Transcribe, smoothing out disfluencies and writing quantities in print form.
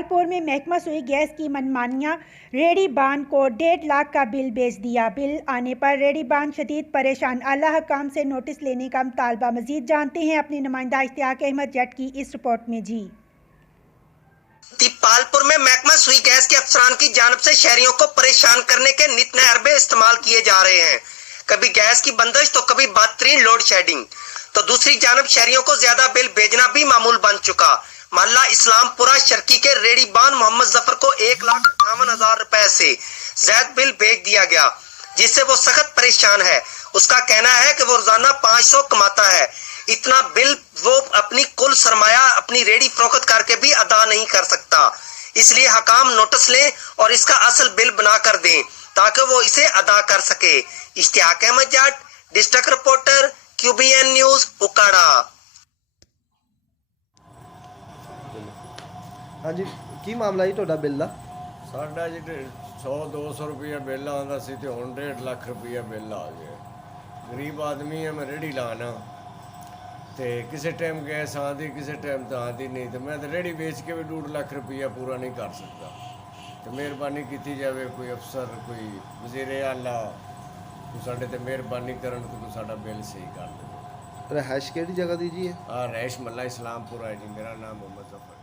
پالپور میں محکمہ سوئی گیس کی منمانیاں، ریڈی بان کو 1.5 لاکھ کا بل بھیج دیا۔ بل آنے پر ریڈی بان شدید پریشان، اعلیٰ حکام سے نوٹس لینے کا مطالبہ۔ مزید جانتے ہیں اپنے نمائندہ اشتیاق احمد جٹ کی اس رپورٹ میں۔ پالپور میں محکمہ سوئی گیس کے افسران کی جانب سے شہریوں کو پریشان کرنے کے نت نئے حربے استعمال کیے جا رہے ہیں۔ کبھی گیس کی بندش تو کبھی بدترین لوڈ شیڈنگ، تو دوسری جانب شہریوں کو زیادہ بل بھیجنا بھی معمول بن چکا۔ محلہ اسلام پورہ شرکی کے ریڈی بان محمد ظفر کو 1,58,000 روپے سے زائد بل بھیج دیا گیا، جس سے وہ سخت پریشان ہے۔ اس کا کہنا ہے کہ وہ روزانہ 500 کماتا ہے، اتنا بل وہ اپنی کل سرمایہ اپنی ریڈی فروخت کر کے بھی ادا نہیں کر سکتا۔ اس لیے حکام نوٹس لیں اور اس کا اصل بل بنا کر دیں تاکہ وہ اسے ادا کر سکے۔ اشتیاق احمد جٹ، ڈسٹرکٹ رپورٹر، QBN نیوز، اکاڑا۔ ہاں جی، کی معاملہ جی تہاڈا بل دا؟ ساڈا جی 100-200 روپیہ بل آتا سی تے ہن 1.5 لاکھ روپیہ بل آ گیا۔ غریب آدمی ہے، میں ریڑھی لانا تے کسے ٹائم گیس آتی کسے ٹائم تو آتی نہیں، تو میں تو ریڑھی بیچ کے بھی 1.5 لاکھ روپیہ پورا نہیں کر سکتا۔ تو مہربانی کی جائے، کوئی افسر، کوئی وزیر اعلیٰ کوئی ساڈے تے مہربانی کرن تو کوئی ساڈا بل صحیح کر دے۔ رہائش کیڑی جگہ دی جی ہے؟ رہائش محلہ اسلام پورہ ہے جی، میرا نام محمد ظفر۔